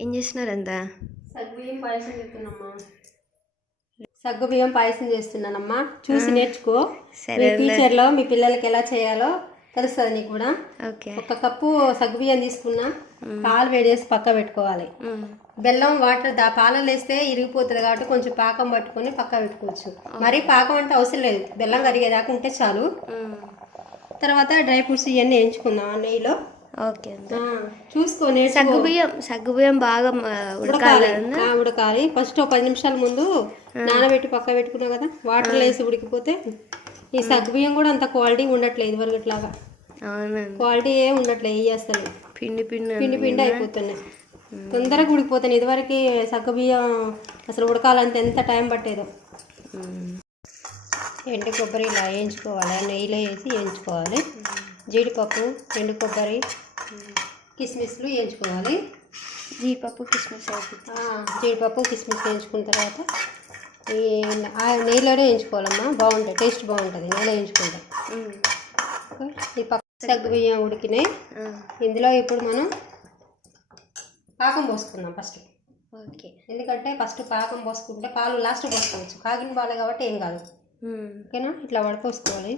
ఏం చేస్తున్నారంతా? సగ్గుబియ్యం పాయసం చేస్తున్నామ్మా సగ్గుబియ్యం పాయసం చేస్తున్నానమ్మా. చూసి నేర్చుకో. సరే మీ టీచర్లో మీ పిల్లలకి ఎలా చేయాలో తెలుస్తుంది నీకు కూడా. ఓకే. ఒక కప్పు సగ్గుబియ్యం తీసుకున్నా పాలు వేడేసి పక్క పెట్టుకోవాలి. బెల్లం వాటర్ దా పాలలో వేస్తే ఇరిగిపోతుంది కాబట్టి కొంచెం పాకం పట్టుకొని పక్క పెట్టుకోవచ్చు. మరీ పాకం అంటే అవసరం లేదు. బెల్లం కరిగేదాకా ఉంటే చాలు. తర్వాత డ్రై ఫ్రూట్స్ ఇవన్నీ వేయించుకుందాం నెయ్యిలో? ఓకే ఆ, చూసుకో నేర్చుకో. సగ్గుబియ్యం సగ్గుబియ్యం బాగా ఉడకాలి ఉడకాలి. ఫస్ట్ ఒక పది నిమిషాల ముందు నానబెట్టి పక్క పెట్టుకున్నావు కదా? వాటర్ వేసి ఉడికిపోతే ఈ సగ్గుబియ్యం కూడా అంత క్వాలిటీ ఉండట్లేదు అవునండి. క్వాలిటీ ఏ ఉండట్లేదు అసలు. పిండి పిండి పిండి పిండి అయిపోతున్నాయి. తొందరగా ఉడికిపోతున్నాయి. ఇదివరకు సగ్గుబియ్యం అసలు ఉడకాలంటే ఎంత టైం పట్టేదో. ఎండు కొబ్బరి ఇలా వేయించుకోవాలి. నెయ్యిలో వేసి వేయించుకోవాలి. జీడిపప్పు ఎండు కొబ్బరి కిస్మిస్లు వేయించుకోవాలి. జీడిపప్పు కిస్మిస్ జీడిపప్పు కిస్మిస్ వేయించుకున్న తర్వాత ఈ నెయ్యిలోనే వేయించుకోవాలమ్మా. బాగుంటుంది టేస్ట్ బాగుంటుంది నెయ్యిలో వేయించుకుంటాం. ఈ పక్క సగ్గు బియ్యం ఉడికినాయి. ఇందులో ఇప్పుడు మనం పాకం పోసుకుందాం ఫస్ట్. ఓకే. ఎందుకంటే ఫస్ట్ పాకం పోసుకుంటే పాలు లాస్ట్ పోసుకోవచ్చు. కాగిన పాలు కాబట్టి ఏం కాదు. ఓకేనా? ఇట్లా వడపోసుకోవాలి.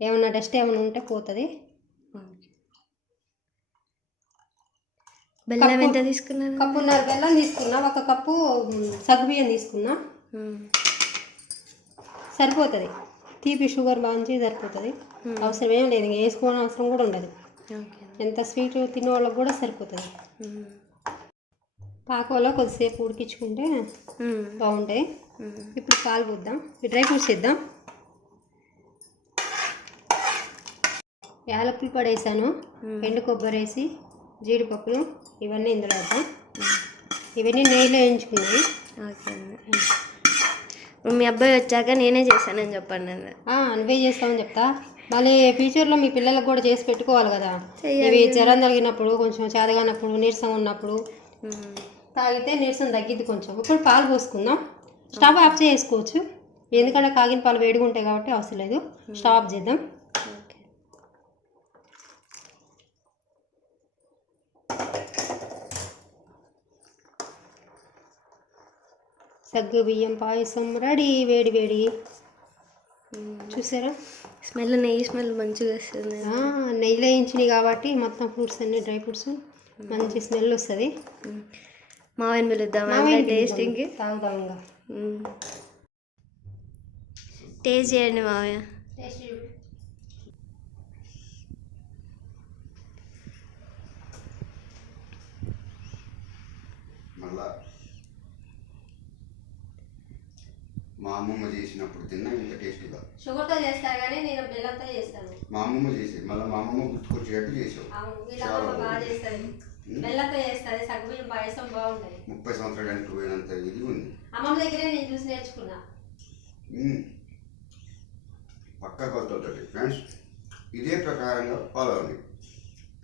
ఏమన్నా డస్ట్ ఏమైనా ఉంటే పోతుంది. బెల్లం ఎంత తీసుకున్నారు? కప్పున్నర బెల్లం తీసుకున్నా. ఒక కప్పు సగ్గుబియ్యం తీసుకున్నా. సరిపోతుంది. తీపి షుగర్ బాగుంచి సరిపోతుంది. అవసరం ఏం లేదు. ఇంకా వేసుకోవడం అవసరం కూడా ఉండదు. ఎంత స్వీట్ తినే వాళ్ళకి కూడా సరిపోతుంది. పాకంలో కొద్దిసేపు ఉడికించుకుంటే. బాగుంటాయి. ఇప్పుడు పాలు పోద్దాం. డ్రై ఫ్రూట్స్ ఇద్దాం యాలకులు పడేసాను ఎండు కొబ్బరి వేసి జీడిపప్పులు ఇవన్నీ ఇందులో వేద్దాం. ఇవన్నీ నెయ్యిలో వేయించుకున్నాయి ఓకే అండి. మీ అబ్బాయి వచ్చాక నేనే చేశానని చెప్పండి నువ్వే చేస్తావని చెప్తా. మళ్ళీ ఫ్యూచర్లో మీ పిల్లలకు కూడా చేసి పెట్టుకోవాలి కదా. ఇవి జ్వరం తగినప్పుడు కొంచెం చేదగానప్పుడు నీరసం ఉన్నప్పుడు. తాగితే నీరసం తగ్గిద్ది కొంచెం. ఇప్పుడు పాలు పోసుకుందాం. స్టవ్ ఆఫ్ చేసుకోవచ్చు. ఎందుకంటే కాగిన పాలు వేడిగా ఉంటాయి కాబట్టి అవసరం లేదు. స్టవ్ ఆఫ్ చేద్దాం ఓకే సగ్గు బియ్యం పాయసం రెడీ వేడి వేడి. చూసారా? స్మెల్ నెయ్యి స్మెల్ మంచిగా వస్తుంది. ఆ, నెయ్యిలో వేయించినాయి కాబట్టి మొత్తం ఫ్రూట్స్ అన్ని డ్రై ఫ్రూట్స్ మంచి స్మెల్ వస్తుంది. టేస్టింగ్కి తాగుదాం ఇంకా టేస్ట్ చేయండి మావయ్య. మళ్ళా మా అమ్మమ్మ చేసినప్పుడు తిన్నా ఇంకా టేస్టీగా. షుగర్తో చేస్తారు కానీ నేను బెల్లంతో చేస్తాను. మా అమ్మమ్మ చేసేది. మళ్ళీ మా అమ్మమ్మ గుర్తుకొచ్చేటట్టు చేసావు బాగా చేస్తుంది. బెల్లంతో చేస్తుంది సగ్గు బియ్యం పాయసం బాగుంటుంది. ముప్పై సంవత్సరాలకు పోయినంత ఇది ఉంది. అమ్మమ్మ దగ్గరే నేను చూసి నేర్చుకున్నా. పక్కా కొలతలతో ఫ్రెండ్స్. ఇదే ప్రకారంగా ఫాలో అవ్వండి.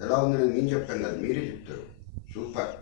ఎలా ఉందని నేను చెప్తాను కదా మీరే చెప్తారు. సూపర్.